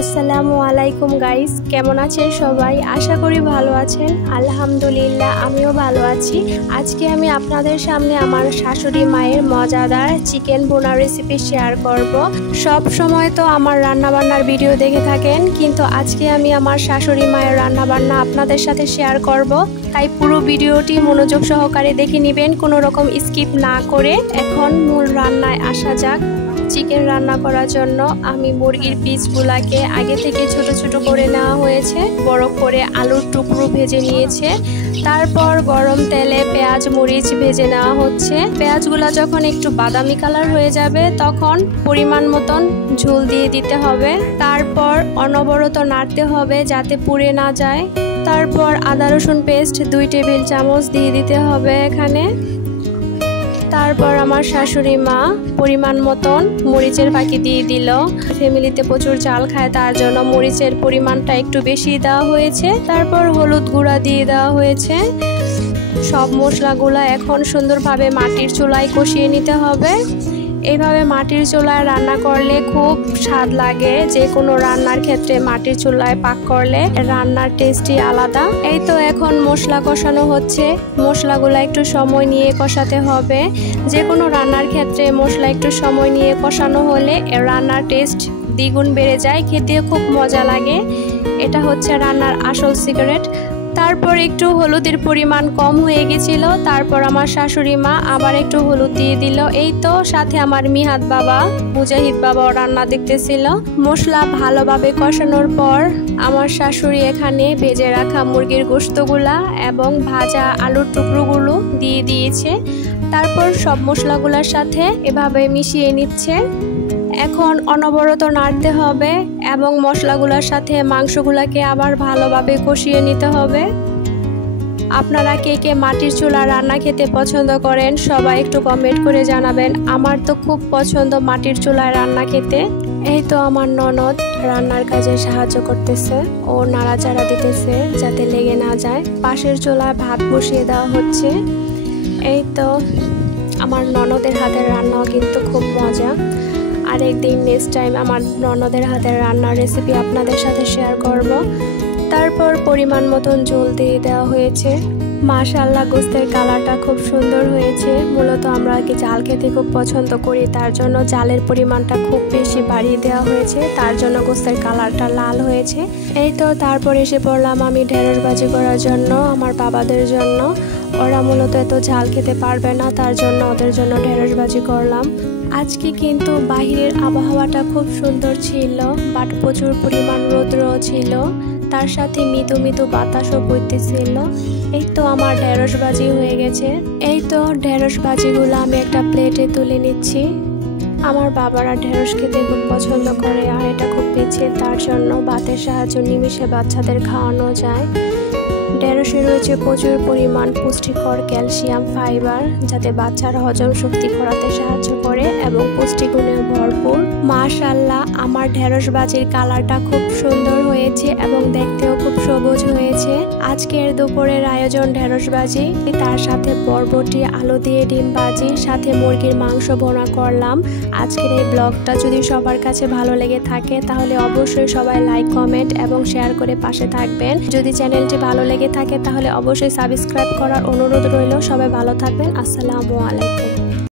আসসালামু আলাইকুম গাইস, কেমন আছেন সবাই? আশা করি ভালো আছেন। আলহামদুলিল্লাহ, আমিও ভালো আছি। আজকে আমি আপনাদের সামনে আমার শাশুড়ি মায়ের মজাদার চিকেন ভুনা রেসিপি শেয়ার করব। সব সময় তো আমার রান্নাবান্নার ভিডিও দেখে থাকেন, কিন্তু আজকে আমি আমার শাশুড়ি মায়ের রান্নাবান্না আপনাদের সাথে শেয়ার করব। তাই পুরো ভিডিওটি মনোযোগ সহকারে দেখে নেবেন, কোনো রকম স্কিপ না করে। এখন মূল রান্নায় আসা যাক। চিকেন রান্না করার জন্য আমি মুরগির পিসগুলাকে আগে থেকে ছোট ছোট করে নেওয়া হয়েছে, বড় করে আলুর টুকরো ভেজে নিয়েছে। তারপর গরম তেলে পেঁয়াজ মরিচ ভেজে নেওয়া হচ্ছে। পেঁয়াজগুলো যখন একটু বাদামি কালার হয়ে যাবে তখন পরিমাণ মতন ঝোল দিয়ে দিতে হবে। তারপর অনবরত নাড়তে হবে যাতে পুড়ে না যায়। তারপর আদা রসুন পেস্ট 2 টেবিল চামচ দিয়ে দিতে হবে এখানে। তারপর আমার শাশুড়ি মা পরিমাণ মতন মরিচের ফাঁকি দিয়ে দিল। ফ্যামিলিতে প্রচুর ঝাল খায়, তার জন্য মরিচের পরিমাণটা একটু বেশি দেওয়া হয়েছে। তারপর হলুদ গুঁড়া দিয়ে দেওয়া হয়েছে। সব মশলাগুলো এখন সুন্দরভাবে মাটির চুলায় কষিয়ে নিতে হবে। এইভাবে মাটির চুলায় রান্না করলে খুব স্বাদ লাগে। যে কোনো রান্নার ক্ষেত্রে মাটির চুলায় পাক করলে রান্নার টেস্টই আলাদা। এই তো এখন মশলা কষানো হচ্ছে। মশলাগুলো একটু সময় নিয়ে কষাতে হবে। যে কোনো রান্নার ক্ষেত্রে মশলা একটু সময় নিয়ে কষানো হলে রান্নার টেস্ট দ্বিগুণ বেড়ে যায়, খেতেও খুব মজা লাগে। এটা হচ্ছে রান্নার আসল সিক্রেট। তারপর একটু হলুদের পরিমাণ কম হয়ে গেছিল। তারপর আমার শাশুড়ি মা আবার একটু হলুদ দিয়ে দিল। এই তো সাথে আমার মিহাদ বাবা, মুজাহিদ বাবাও রান্না দেখতেছিল। মশলা ভালোভাবে কষানোর পর আমার শাশুড়ি এখানে ভেজে রাখা মুরগির গোশতগুলা এবং ভাজা আলুর টুকরোগুলো দিয়ে দিয়েছে। তারপর সব মশলাগুলোর সাথে এভাবে মিশিয়ে নিচ্ছে। এখন অনবরত নাড়তে হবে এবং মশলাগুলোর সাথে মাংসগুলোকে আবার ভালোভাবে কষিয়ে নিতে হবে। আপনারা কে কে মাটির চুলা রান্না খেতে পছন্দ করেন সবাই একটু কমেন্ট করে জানাবেন। আমার তো খুব পছন্দ মাটির চুলায় রান্না খেতে। এই তো আমার ননদ রান্নার কাজে সাহায্য করতেছে, ও নাড়াচাড়া দিতেছে যাতে লেগে না যায়। পাশের চুলায় ভাত বসিয়ে দেওয়া হচ্ছে। এই তো আমার ননদের হাতের রান্নাও কিন্তু খুব মজা। আরেকদিন নেক্সট টাইম আমার ননদের হাতের রান্নার রেসিপি আপনাদের সাথে শেয়ার করব। তারপর পরিমাণ মতন ঝোল দিয়ে দেওয়া হয়েছে। মাশাআল্লাহ, গোস্তের কালারটা খুব সুন্দর হয়েছে। মূলত আমরা কি জাল খেতে খুব পছন্দ করি, তার জন্য জালের পরিমাণটা খুব বেশি বাড়িয়ে দেওয়া হয়েছে, তার জন্য গোস্তের কালারটা লাল হয়েছে। এই তো তারপর এসে পড়লাম আমি ঢেঁড়স ভাজি করার জন্য আমার বাবাদের জন্য। ওরা মূলত এত ঝাল খেতে পারবে না, তার জন্য ওদের জন্য ঢেঁড়স ভাজি করলাম। আজকে কিন্তু বাহিরের আবহাওয়াটা খুব সুন্দর ছিল, বাট প্রচুর পরিমাণ রৌদ্র ছিল, তার সাথে মৃদু মৃদু বাতাসও বইতেছিল। এই তো আমার ঢেঁড়স ভাজি হয়ে গেছে। এই তো ঢেঁড়স ভাজিগুলো আমি একটা প্লেটে তুলে নিচ্ছি। আমার বাবারা ঢেঁড়স খেতে খুব পছন্দ করে, আর এটা খুব পেছে, তার জন্য ভাতের সাহায্যে নিমিষে বাচ্চাদের খাওয়ানো যায়। ঢেঁড়সে রয়েছে প্রচুর পরিমাণ পুষ্টিকর ক্যালসিয়াম, ফাইবার, যাতে বাচ্চারা হজম শক্তি করাতে সাহায্য করে এবং পুষ্টিগুণে ভরপুর। মাশাআল্লাহ, আমার ঢেঁড়স ভাজির কালারটা খুব সুন্দর হয়েছে এবং দেখতেও খুব সবুজ হয়েছে। আজকের দুপুরের আয়োজন ঢেঁড়স ভাজি, তার সাথে বরবটি, আলু দিয়ে ডিম ভাজি, সাথে মুরগির মাংস ভুনা করলাম। আজকের এই ব্লগটা যদি সবার কাছে ভালো লেগে থাকে তাহলে অবশ্যই সবাই লাইক, কমেন্ট এবং শেয়ার করে পাশে থাকবেন। যদি চ্যানেলটি ভালো লেগে থাকে তাহলে অবশ্যই সাবস্ক্রাইব করার অনুরোধ রইল। সবাই ভালো থাকবেন। আসসালামু আলাইকুম।